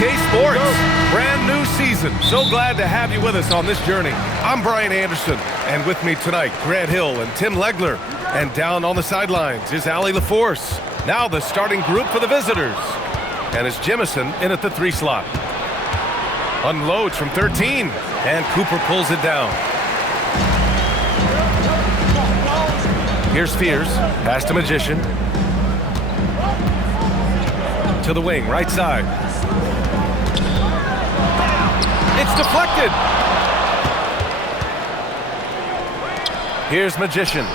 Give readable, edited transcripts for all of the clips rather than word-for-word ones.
SK Sports, brand new season. So glad to have you with us on this journey. I'm Brian Anderson, and with me tonight, Grant Hill and Tim Legler. And down on the sidelines is Allie LaForce. Now the starting group for the visitors. And it's Jemison in at the 3 slot. Unloads from 13, and Cooper pulls it down. Here's Fears, pass to Magician. To the wing, right side. It's deflected. Here's Magician.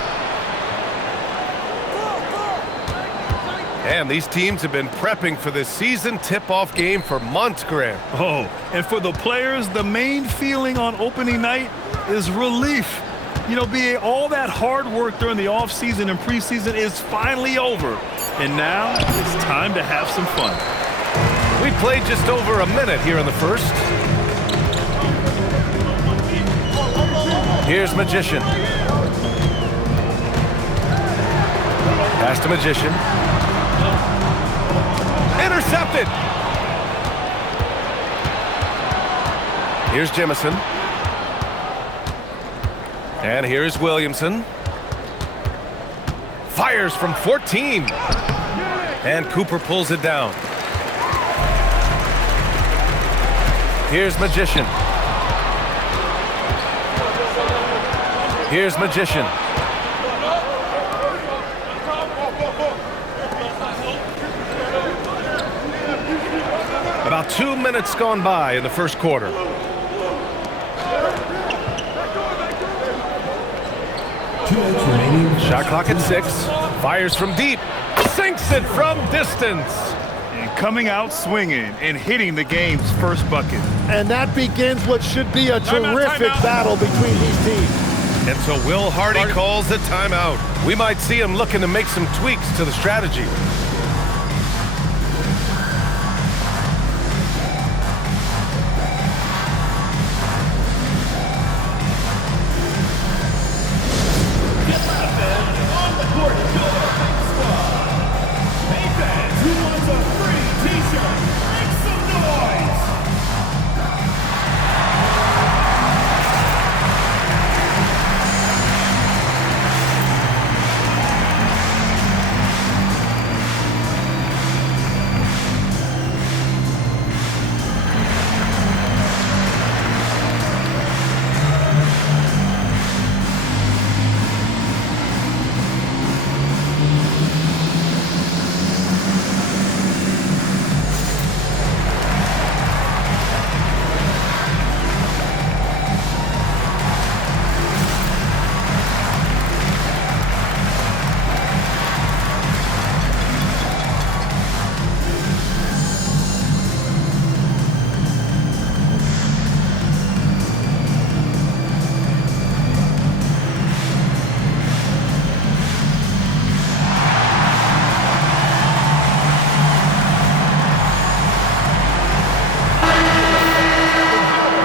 And these teams have been prepping for this season tip-off game for months, Grant. Oh, and for the players, the main feeling on opening night is relief. You know, all that hard work during the offseason and preseason is finally over. And now it's time to have some fun. We played just over a minute here in the first. Here's Magician. Pass to Magician. Intercepted. Here's Jemison. And here's Williamson. Fires from 14. And Cooper pulls it down. Here's Magician. Here's Magician. About 2 minutes gone by in the first quarter. Shot clock at 6. Fires from deep. Sinks it from distance. And coming out swinging and hitting the game's first bucket. And that begins what should be a terrific battle between these teams. And so Will Hardy calls the timeout. We might see him looking to make some tweaks to the strategy.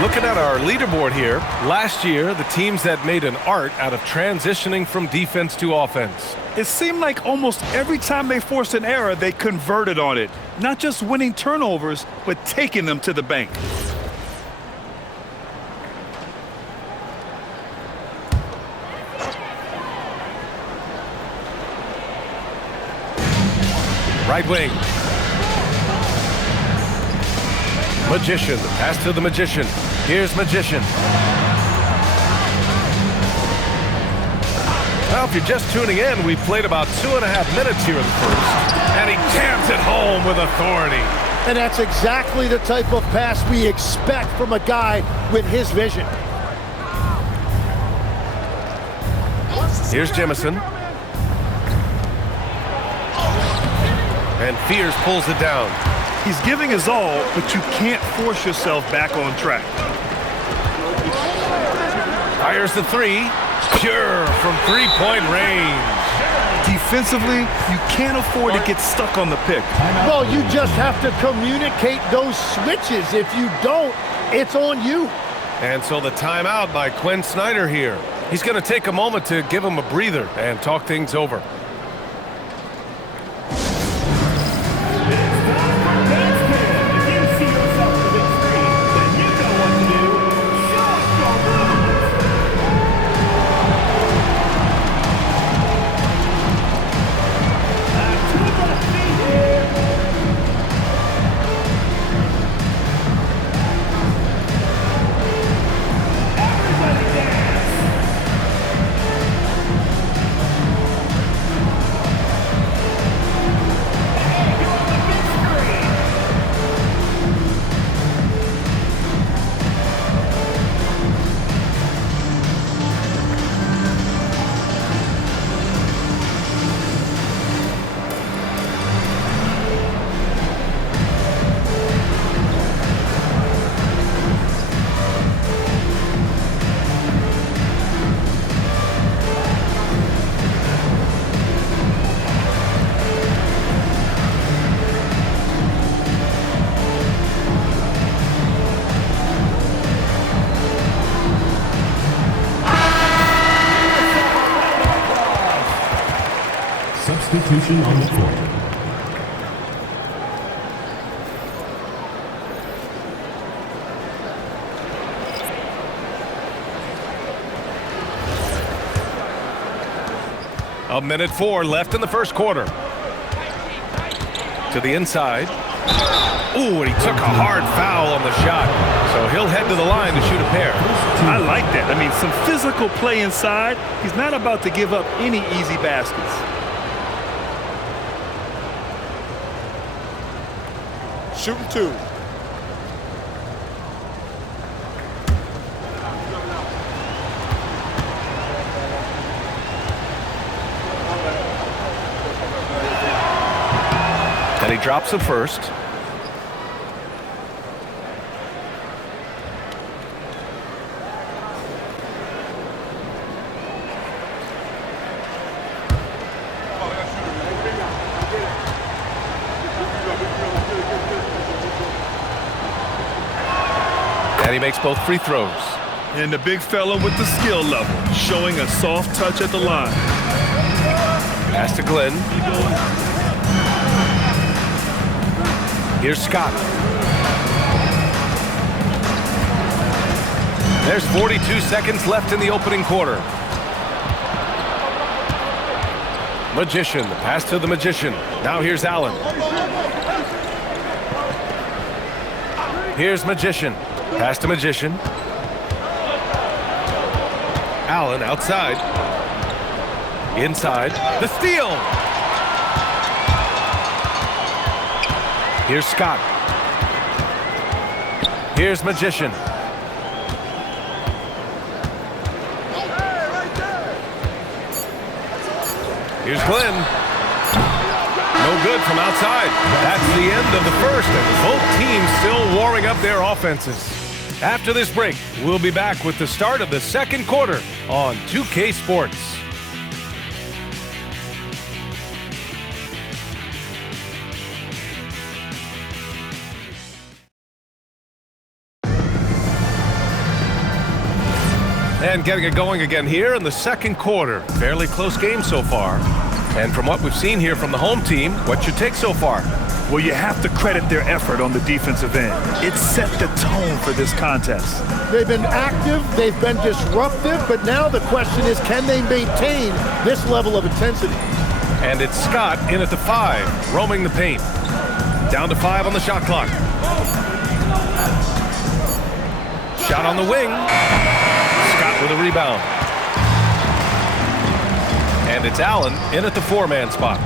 Looking at our leaderboard here, last year, the teams that made an art out of transitioning from defense to offense. It seemed like almost every time they forced an error, they converted on it. Not just winning turnovers, but taking them to the bank. Right wing. Magician, pass to the Magician. Here's Magician. Well, if you're just tuning in, we've played about 2.5 minutes here in the first. And he jams it home with authority. And that's exactly the type of pass we expect from a guy with his vision. Here's Jemison. And Fears pulls it down. He's giving his all, but you can't force yourself back on track. Fires the 3. Pure from 3-point range. Defensively, you can't afford to get stuck on the pick. Well, you just have to communicate those switches. If you don't, it's on you. And so the timeout by Quinn Snyder here. He's going to take a moment to give him a breather and talk things over. substitution on the court. A minute 4 left in the first quarter. To the inside. Ooh, and he took a hard foul on the shot. So he'll head to the line to shoot a pair. I like that. I mean, some physical play inside. He's not about to give up any easy baskets. Shooting 2. And he drops it first. And he makes both free throws. And the big fella with the skill level, showing a soft touch at the line. Pass to Glenn. Here's Scott. There's 42 seconds left in the opening quarter. Magician, the pass to the Magician. Now here's Allen. Here's Magician. Pass to Magician. Allen outside. Inside. The steal. Here's Scott. Here's Magician. Here's Glenn. No good from outside. That's the end of the first, and both teams still warming up their offenses. After this break, we'll be back with the start of the second quarter on 2K Sports. And getting it going again here in the second quarter. Fairly close game so far. And from what we've seen here from the home team, what's your take so far? Well, you have to credit their effort on the defensive end. It set the tone for this contest. They've been active, they've been disruptive, but now the question is, can they maintain this level of intensity? And it's Scott in at the 5, roaming the paint. Down to 5 on the shot clock. Shot on the wing. Scott with a rebound. And it's Allen in at the 4-man spot.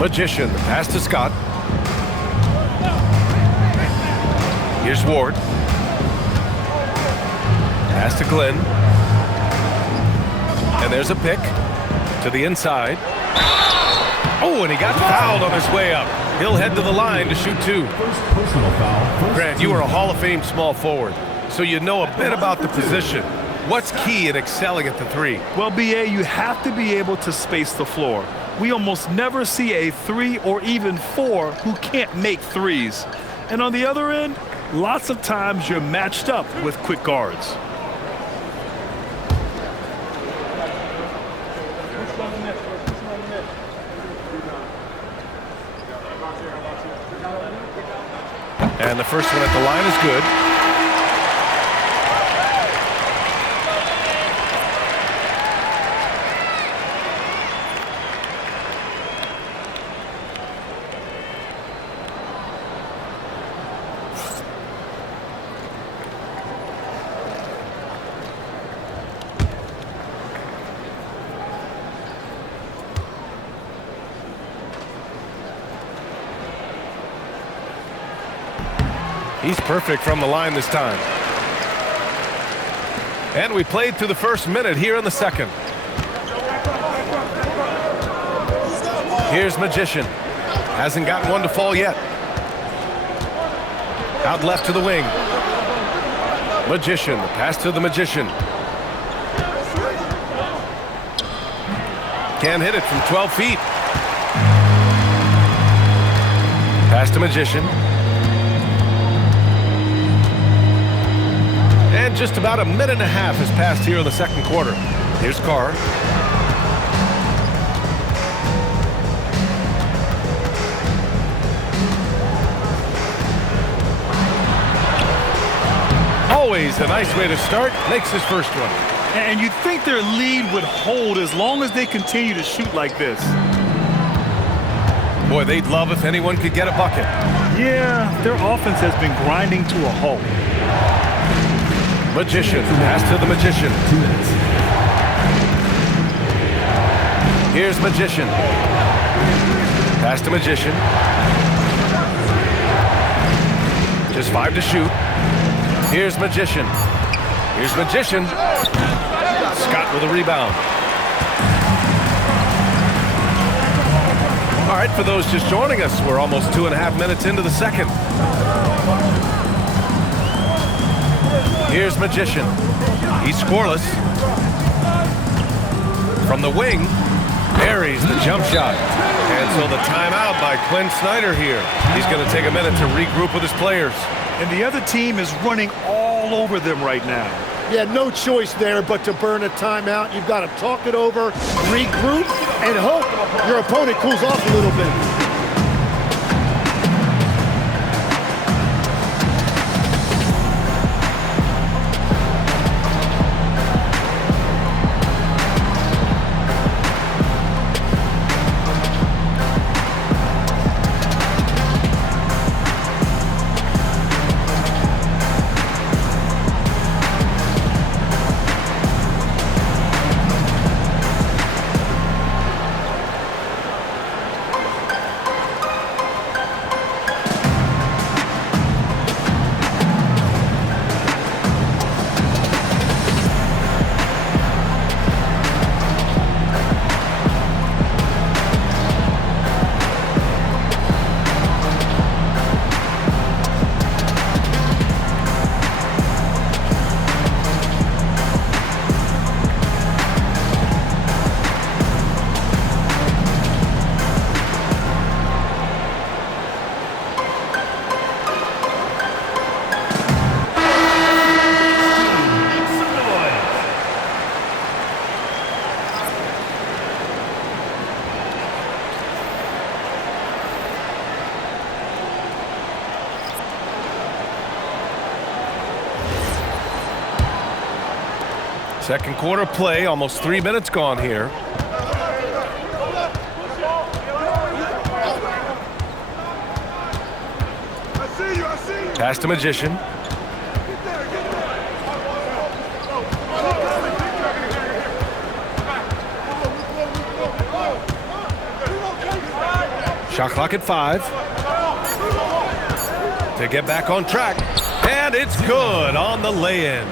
Magician, the pass to Scott. Here's Ward. Pass to Glenn. And there's a pick to the inside. Oh, and he got fouled on his way up. He'll head to the line to shoot 2. First personal foul. Grant, you are a Hall of Fame small forward, so you know a bit about the position. What's key in excelling at the 3? Well, BA, you have to be able to space the floor. We almost never see a 3 or even 4 who can't make threes. And on the other end, lots of times you're matched up with quick guards. And the first one at the line is good. He's perfect from the line this time. And we played through the first minute here in the second. Here's Magician. Hasn't gotten one to fall yet. Out left to the wing. Magician, the pass to the Magician. Can't hit it from 12 feet. Pass to Magician. And just about a minute and a half has passed here in the second quarter. Here's Carr. Always a nice way to start. Makes his first one. And you'd think their lead would hold as long as they continue to shoot like this. Boy, they'd love if anyone could get a bucket. Yeah, their offense has been grinding to a halt. Magician, pass to the Magician. 2 minutes. Here's Magician. Pass to Magician. Just 5 to shoot. Here's Magician. Here's Magician. Scott with a rebound. All right, for those just joining us, we're almost 2.5 minutes into the second. Here's Magician. He's scoreless. From the wing, buries the jump shot. And so the timeout by Quinn Snyder here. He's going to take a minute to regroup with his players. And the other team is running all over them right now. Yeah, no choice there but to burn a timeout. You've got to talk it over, regroup, and hope your opponent cools off a little bit. Second quarter play, almost 3 minutes gone here. Pass to Magician. Shot clock at 5. To get back on track. And it's good on the lay-in.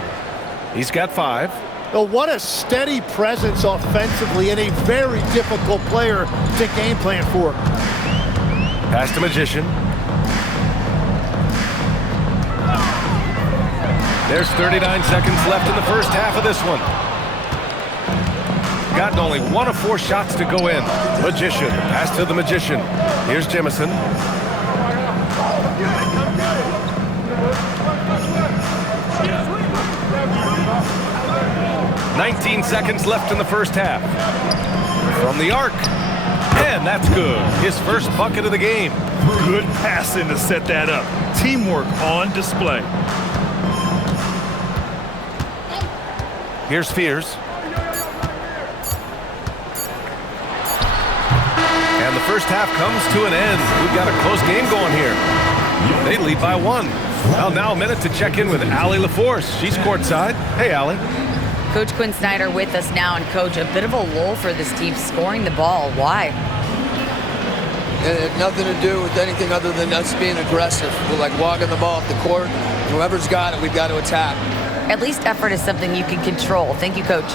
He's got 5. Oh, what a steady presence offensively and a very difficult player to game plan for. Pass to Magician. There's 39 seconds left in the first half of this one. Gotten only 1 of 4 shots to go in. Magician, pass to the Magician. Here's Jemison. "19 seconds left in the first half. From the arc. And that's good. His first bucket of the game. Good passing to set that up. Teamwork on display. Here's Fears. And the first half comes to an end. We've got a close game going here. They lead by 1. Well, now a minute to check in with Allie LaForce. She's courtside. Hey, Allie. Coach Quinn Snyder with us now, and Coach, a bit of a lull for this team scoring the ball. Why? It had nothing to do with anything other than us being aggressive. We're like walking the ball up the court. Whoever's got it, we've got to attack. At least effort is something you can control. Thank you, Coach.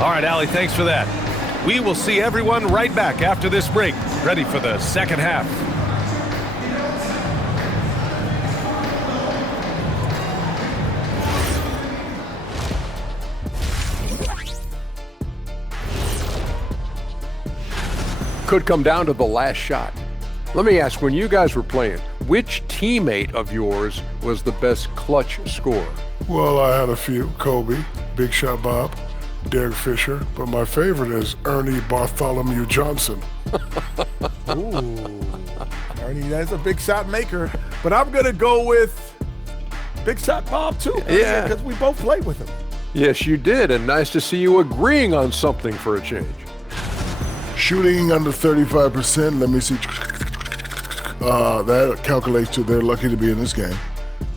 All right, Allie, thanks for that. We will see everyone right back after this break, ready for the second half. Could come down to the last shot. Let me ask, when you guys were playing, which teammate of yours was the best clutch scorer? Well, I had a few. Kobe, Big Shot Bob, Derek Fisher, but my favorite is Ernie Bartholomew Johnson. Ooh, Ernie, that's a big shot maker. But I'm going to go with Big Shot Bob, too. Yeah. Because we both played with him. Yes, you did, and nice to see you agreeing on something for a change. Shooting under 35%. Let me see. That calculates to they're lucky to be in this game.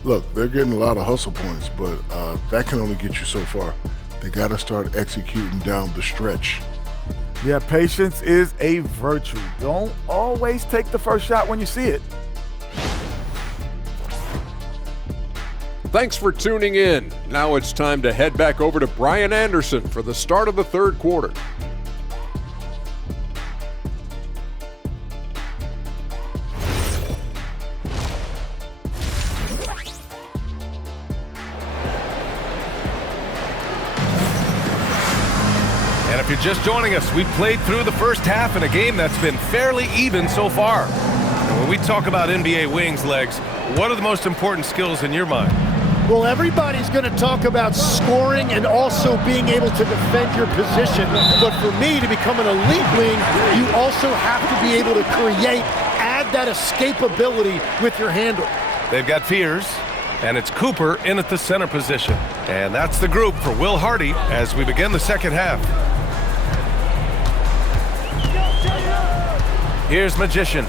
Look, they're getting a lot of hustle points, but that can only get you so far. They got to start executing down the stretch. Yeah, patience is a virtue. Don't always take the first shot when you see it. Thanks for tuning in. Now it's time to head back over to Brian Anderson for the start of the third quarter. And if you're just joining us, we've played through the first half in a game that's been fairly even so far. And when we talk about NBA wings, Legs, what are the most important skills in your mind? Well, everybody's going to talk about scoring and also being able to defend your position. But for me, to become an elite wing, you also have to be able to create, add that escapability with your handle. They've got Fears, and it's Cooper in at the center position. And that's the group for Will Hardy as we begin the second half. Here's Magician.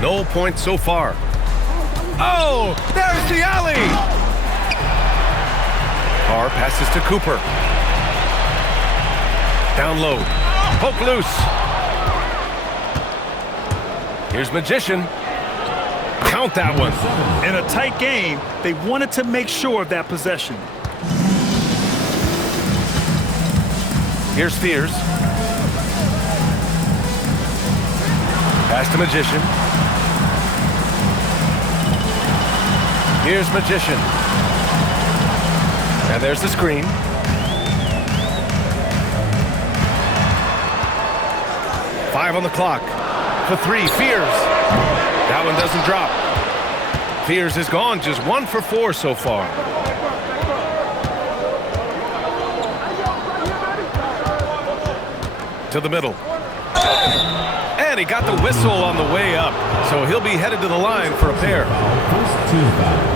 No points so far. Oh, there's the alley! Carr passes to Cooper. Down low. Poke loose. Here's Magician. Count that one. In a tight game, they wanted to make sure of that possession. Here's Fears. Pass to Magician. Here's Magician. And there's the screen. Five on the clock. For three, Fears. That one doesn't drop. Fears is gone, just 1 for 4 so far. To the middle. And he got the whistle on the way up, so he'll be headed to the line for a pair. First team foul.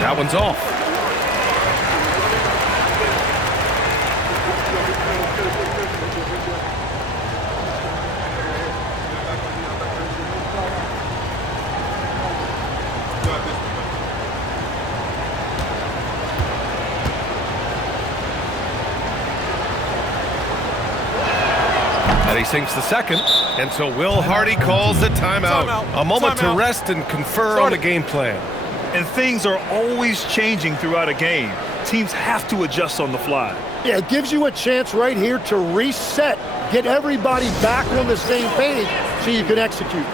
That one's off. And he sinks the second, and so Will Hardy calls the timeout. A moment to rest and confer on the game plan. And things are always changing throughout a game. Teams have to adjust on the fly. Yeah, it gives you a chance right here to reset, get everybody back on the same page so you can execute.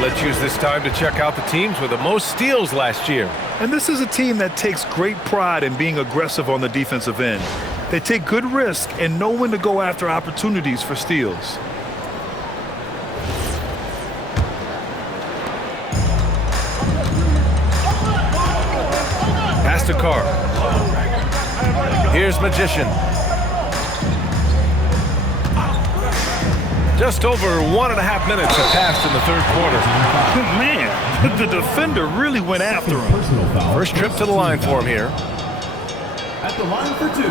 Let's use this time to check out the teams with the most steals last year. And this is a team that takes great pride in being aggressive on the defensive end. They take good risk and know when to go after opportunities for steals. pass to Carr. Here's Magician. Just over 1.5 minutes have passed in the third quarter. Man, the defender really went after him. Personal foul. First trip to the line for him here. At the line for two,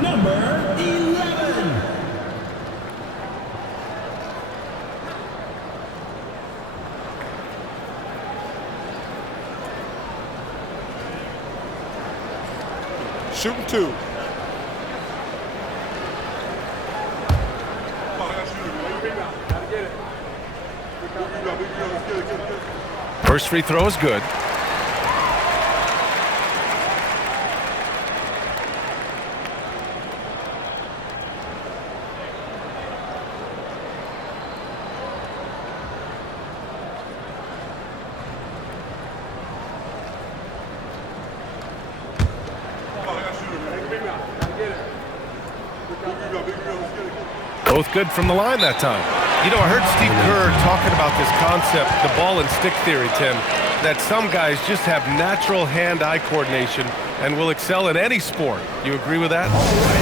number 11. Shooting two. First free throw is good. Both good from the line that time. You know, I heard Steve Kerr talking about this concept, the ball and stick theory, Tim, that some guys just have natural hand-eye coordination and will excel in any sport. You agree with that?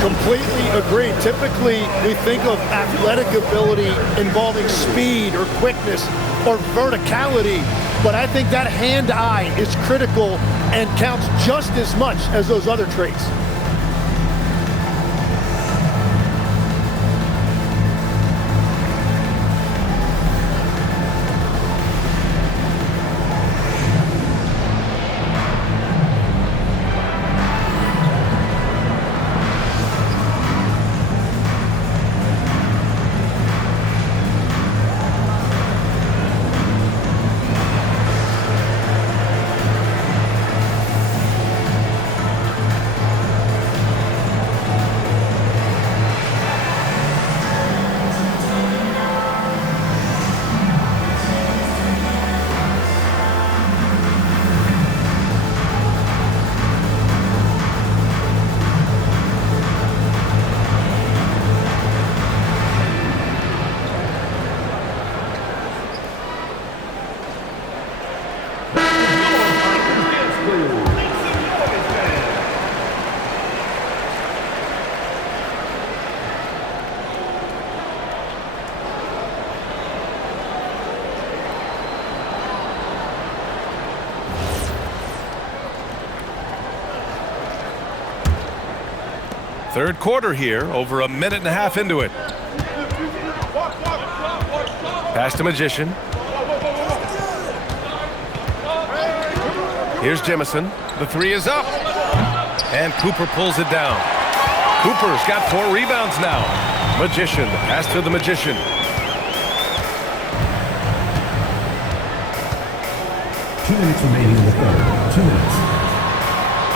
Completely agree. Typically, we think of athletic ability involving speed or quickness or verticality, but I think that hand-eye is critical and counts just as much as those other traits. Third quarter here, over 1.5 minutes into it. Pass to Magician. Here's Jemison. The three is up. And Cooper pulls it down. Cooper's got 4 rebounds now. Magician, pass to the Magician. Two minutes remaining in the third. 2 minutes.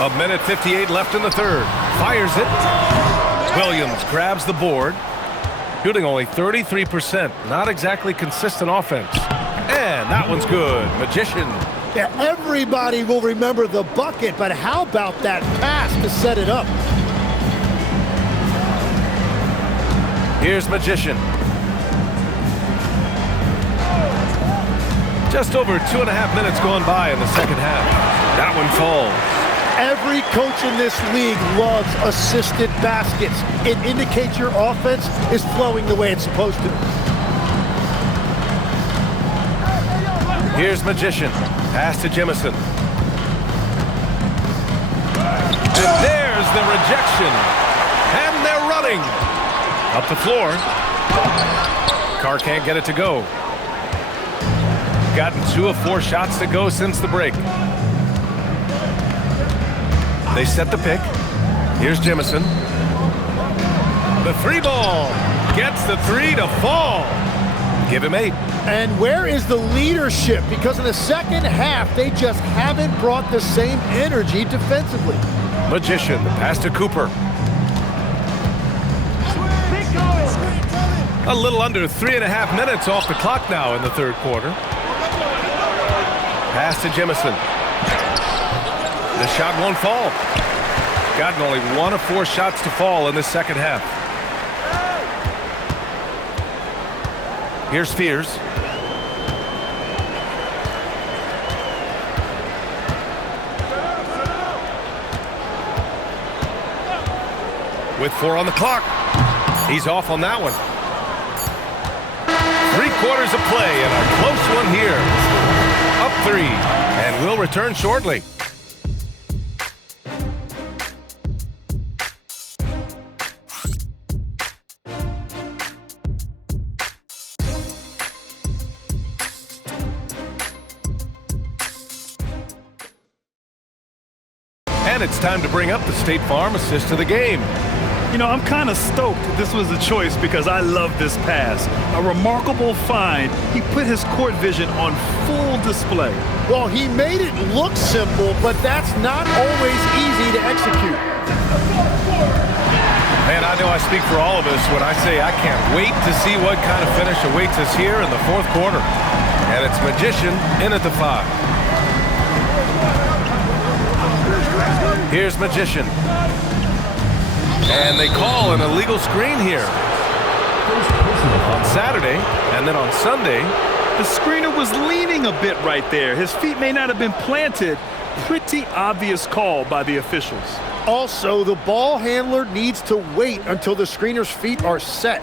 1:58 left in the third. Fires it. Williams grabs the board. Shooting only 33%. Not exactly consistent offense. And that one's good. Magician. Yeah, everybody will remember the bucket, but how about that pass to set it up? Here's Magician. Just over 2.5 minutes gone by in the second half. That one falls. Every coach in this league loves assisted baskets. It indicates your offense is flowing the way it's supposed to. Here's Magician. Pass to Jemison. And there's the rejection. And they're running. Up the floor. Carr can't get it to go. Gotten 2 of 4 shots to go since the break. They set the pick. Here's Jemison. The 3 ball. Gets the 3 to fall. Give him 8. And where is the leadership? Because in the second half, they just haven't brought the same energy defensively. Magician, pass to Cooper. A little under 3.5 minutes off the clock now in the third quarter. Pass to Jemison. The shot won't fall. Gotten only 1 of 4 shots to fall in the second half. Here's Fears. with 4 on the clock. He's off on that one. 3/4 of play and a close one here. Up 3, and we'll return shortly. And it's time to bring up the State Farm assist to the game. You know, I'm kind of stoked this was a choice because I love this pass. A remarkable find. He put his court vision on full display. Well, he made it look simple, but that's not always easy to execute. Man, I know I speak for all of us when I say I can't wait to see what kind of finish awaits us here in the 4th quarter. And it's Magician in at the 5. Here's Magician. And they call an illegal screen here. On Saturday, and then on Sunday. The screener was leaning a bit right there. His feet may not have been planted. Pretty obvious call by the officials. Also, the ball handler needs to wait until the screener's feet are set.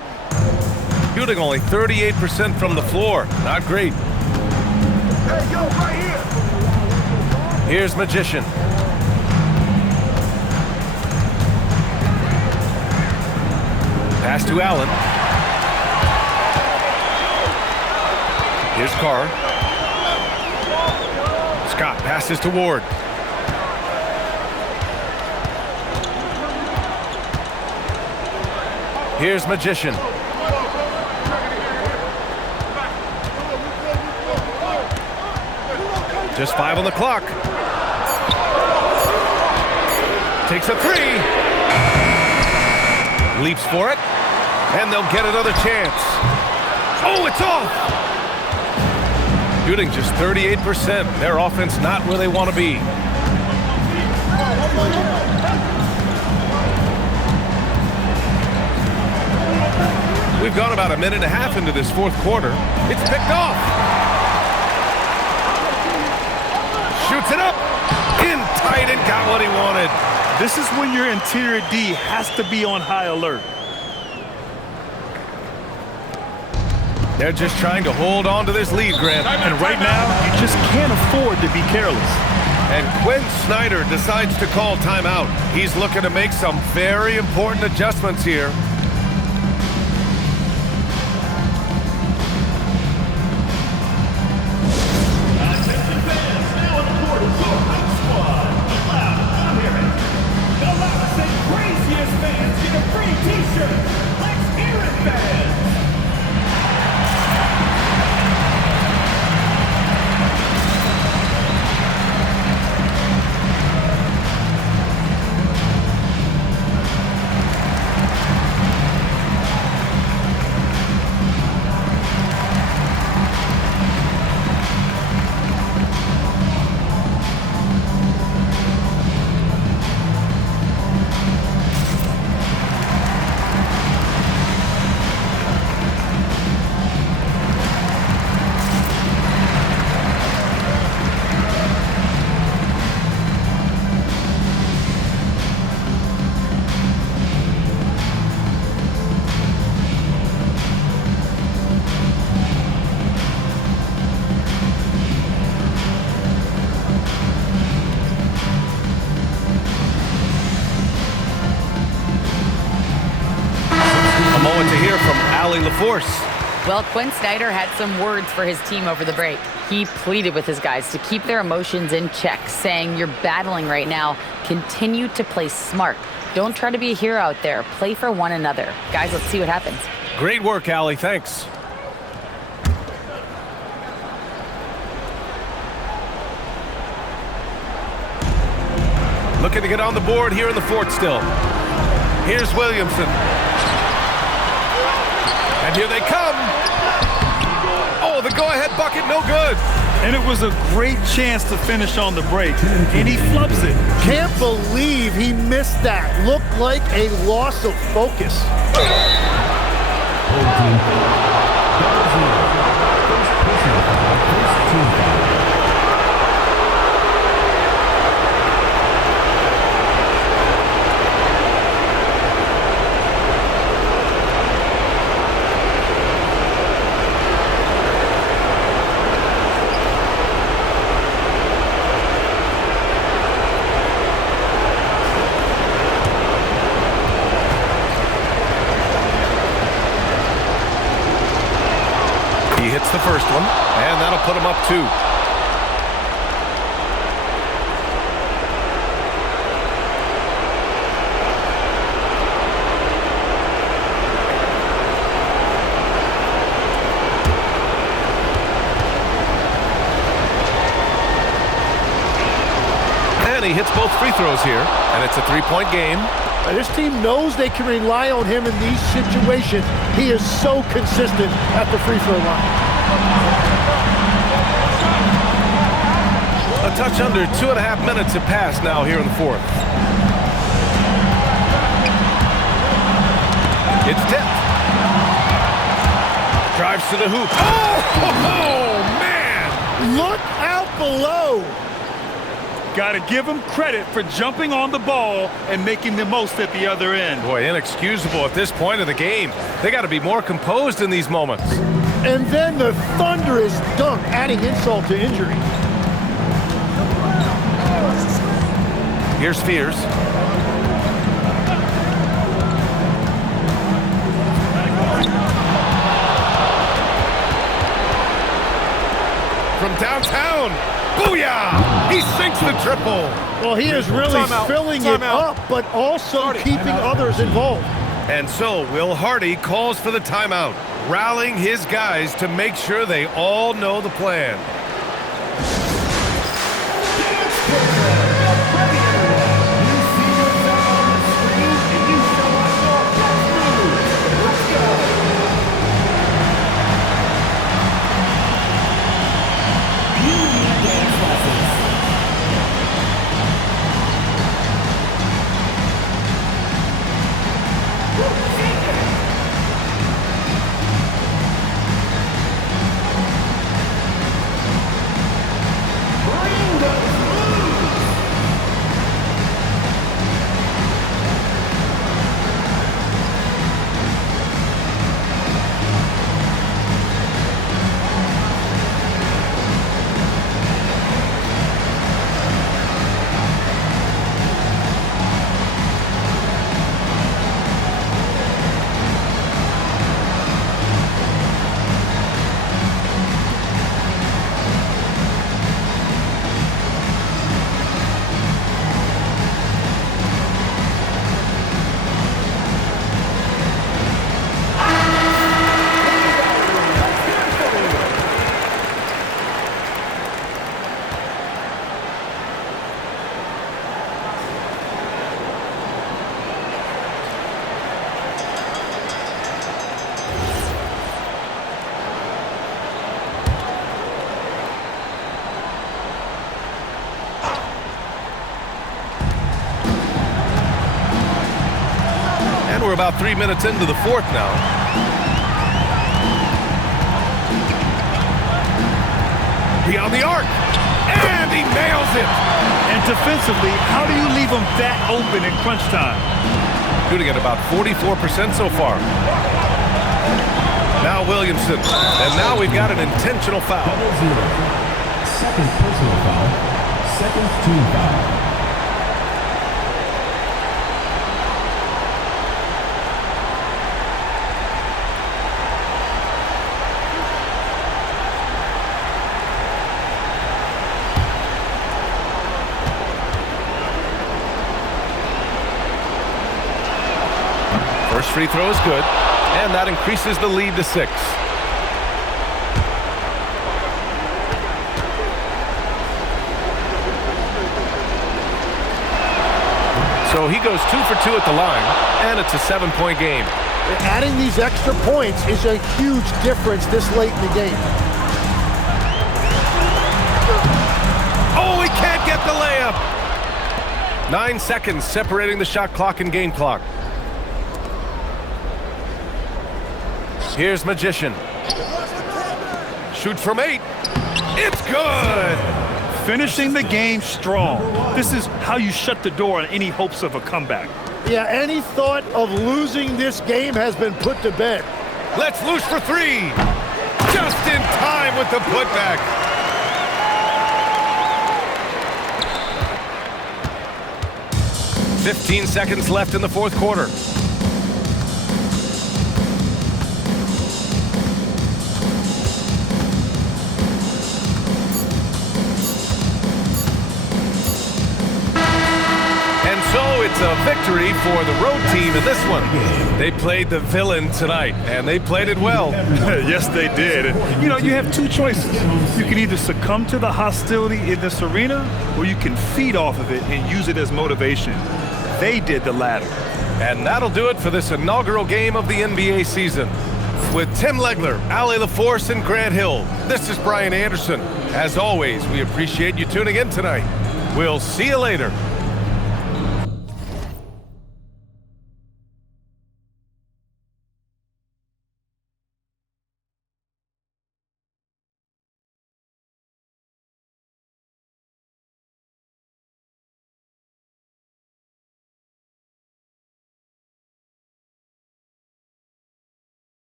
Shooting only 38% from the floor. Not great. Hey, yo, right here. Here's Magician. Pass to Allen. Here's Carr. Scott passes to Ward. Here's Magician. Just 5 on the clock. Takes a 3. Leaps for it. And they'll get another chance. Oh, it's off! Shooting just 38%. Their offense not where they want to be. We've gone about a minute and a half into this 4th quarter. It's picked off. Shoots it up. In tight and got what he wanted. This is when your interior D has to be on high alert. They're just trying to hold on to this lead, Grant. And right now, you just can't afford to be careless. And Quinn Snyder decides to call timeout. He's looking to make some very important adjustments here. To hear from Allie LaForce. Well, Quinn Snyder had some words for his team over the break. He pleaded with his guys to keep their emotions in check, saying, "You're battling right now. Continue to play smart. Don't try to be a hero out there. Play for one another." Guys, let's see what happens. Great work, Allie. Thanks. Looking to get on the board here in the 4th still. Here's Williamson. And here they come. Oh, the go-ahead bucket, no good. And it was a great chance to finish on the break, and he flubs it. Can't believe he missed that. Looked like a loss of focus. 2. And he hits both free throws here, and it's a 3-point game. And this team knows they can rely on him in these situations. He is so consistent at the free throw line. A touch under 2.5 minutes have passed now here in the fourth. It's tipped. Drives to the hoop. Oh, man! Look out below. Got to give him credit for jumping on the ball and making the most at the other end. Boy, inexcusable at this point of the game. They got to be more composed in these moments. And then the thunderous dunk, adding insult to injury. Here's Fears. From downtown. Booyah! He sinks the triple. Well, he is really filling it up, but also keeping others involved. And so Will Hardy calls for the timeout, rallying his guys to make sure they all know the plan. We're about 3 minutes into the fourth now. Beyond the arc, and he nails it. And defensively, how do you leave them that open in crunch time? Shooting at about 44% so far. Now Williamson, and now we've got an intentional foul. Second personal foul, second team foul. First free throw is good, and that increases the lead to 6. So he goes 2 for 2 at the line, and it's a 7-point game. Adding these extra points is a huge difference this late in the game. Oh, he can't get the layup! 9 seconds separating the shot clock and game clock. Here's Magician. Shoot from 8. It's good! Finishing the game strong. This is how you shut the door on any hopes of a comeback. Yeah, any thought of losing this game has been put to bed. Let's loose for 3. Just in time with the putback. "15 seconds left in the fourth quarter. It's a victory for the road team in this one. They played the villain tonight, and they played it well. Yes, they did. And, you have two choices. You can either succumb to the hostility in this arena, or you can feed off of it and use it as motivation. They did the latter. And that'll do it for this inaugural game of the NBA season. With Tim Legler, Allie LaForce, and Grant Hill, this is Brian Anderson. As always, we appreciate you tuning in tonight. We'll see you later.